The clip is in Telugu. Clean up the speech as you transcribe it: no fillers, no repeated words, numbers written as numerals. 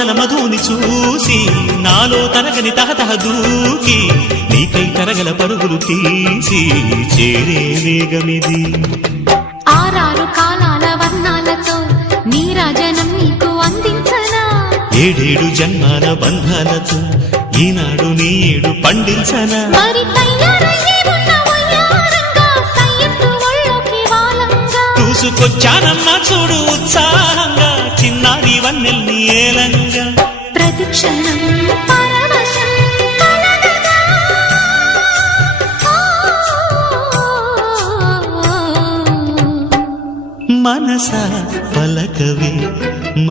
మాటల మధుని చూసి నాలో తరగని తహతహ దూకి నీకై తరగల పరుగులు తీసి చేరే వేగమిది. ఆరారు కాలాల వర్ణాలతో నీరాజనం నీకు అందించనా, ఏడేడు జన్మాల బంధాలతో ఈనాడు నీ ఏడు పండించనా. మరి తయారయ్యే ఉన్న వయ్యారంగా సయ్యత్తు ఒళ్ళోకి వాలంగా చూసుకొచ్చానమ్మా చూడు ఉత్సాహంగా చిన్నారి వన్నెల్ని ఏలంగా. ప్రతిక్షణం పరవశం కలగగా మనసా పలకవే